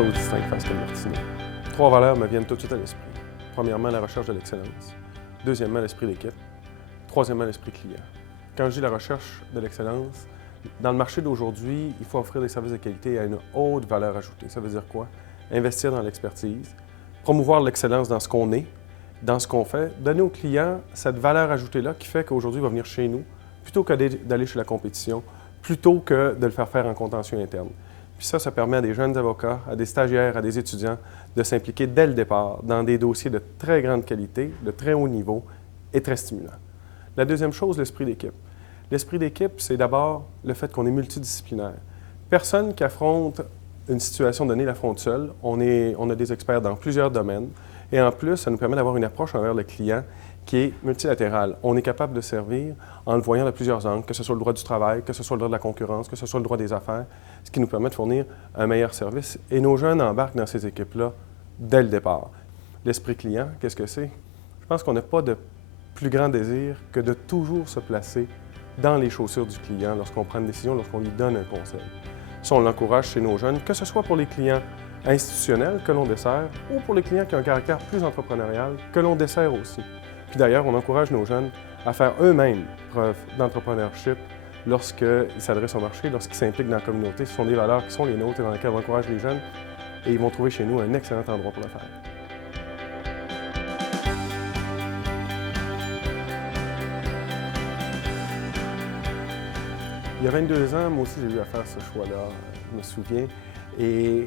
choses distinctes Fasken Martineau. 3 valeurs me viennent tout de suite à l'esprit. Premièrement, la recherche de l'excellence. Deuxièmement, l'esprit d'équipe. Troisièmement, l'esprit client. Quand je dis la recherche de l'excellence, dans le marché d'aujourd'hui, il faut offrir des services de qualité à une haute valeur ajoutée. Ça veut dire quoi? Investir dans l'expertise, promouvoir l'excellence dans ce qu'on est, dans ce qu'on fait, donner aux clients cette valeur ajoutée-là qui fait qu'aujourd'hui, il va venir chez nous plutôt que d'aller chez la compétition, plutôt que de le faire en contentieux interne. Puis ça permet à des jeunes avocats, à des stagiaires, à des étudiants de s'impliquer dès le départ dans des dossiers de très grande qualité, de très haut niveau et très stimulants. La deuxième chose, l'esprit d'équipe. L'esprit d'équipe, c'est d'abord le fait qu'on est multidisciplinaire. Personne qui affronte une situation donnée l'affronte seul. On a des experts dans plusieurs domaines. Et en plus, ça nous permet d'avoir une approche envers le client qui est multilatérale. On est capable de servir en le voyant de plusieurs angles, que ce soit le droit du travail, que ce soit le droit de la concurrence, que ce soit le droit des affaires, ce qui nous permet de fournir un meilleur service. Et nos jeunes embarquent dans ces équipes-là dès le départ. L'esprit client, qu'est-ce que c'est? Je pense qu'on n'a pas de plus grand désir que de toujours se placer dans les chaussures du client lorsqu'on prend une décision, lorsqu'on lui donne un conseil. Ça, on l'encourage chez nos jeunes, que ce soit pour les clients institutionnels que l'on dessert ou pour les clients qui ont un caractère plus entrepreneurial que l'on dessert aussi. Puis d'ailleurs, on encourage nos jeunes à faire eux-mêmes preuve d'entrepreneurship lorsqu'ils s'adressent au marché, lorsqu'ils s'impliquent dans la communauté. Ce sont des valeurs qui sont les nôtres et dans lesquelles on encourage les jeunes et ils vont trouver chez nous un excellent endroit pour le faire. Il y a 22 ans, moi aussi, j'ai eu à faire ce choix-là, je me souviens. Et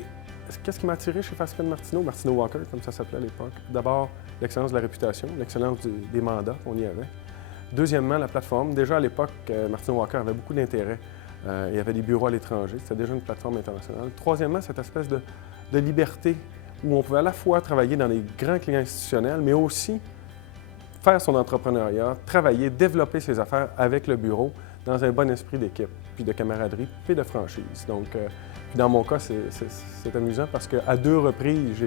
qu'est-ce qui m'a attiré chez Fasken Martineau? Martineau Walker, comme ça s'appelait à l'époque. D'abord, l'excellence de la réputation, l'excellence des mandats qu'on y avait. Deuxièmement, la plateforme. Déjà à l'époque, Martineau Walker avait beaucoup d'intérêt. Il y avait des bureaux à l'étranger. C'était déjà une plateforme internationale. Troisièmement, cette espèce de liberté où on pouvait à la fois travailler dans les grands clients institutionnels, mais aussi faire son entrepreneuriat, travailler, développer ses affaires avec le bureau dans un bon esprit d'équipe, puis de camaraderie, puis de franchise. Donc, puis dans mon cas, c'est amusant parce qu'à 2 reprises,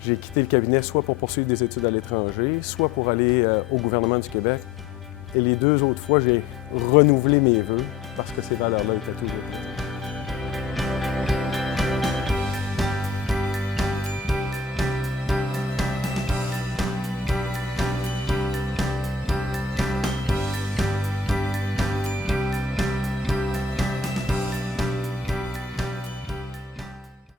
j'ai quitté le cabinet soit pour poursuivre des études à l'étranger, soit pour aller au gouvernement du Québec. Et les 2 autres fois, j'ai renouvelé mes vœux parce que ces valeurs-là étaient toujours présentes.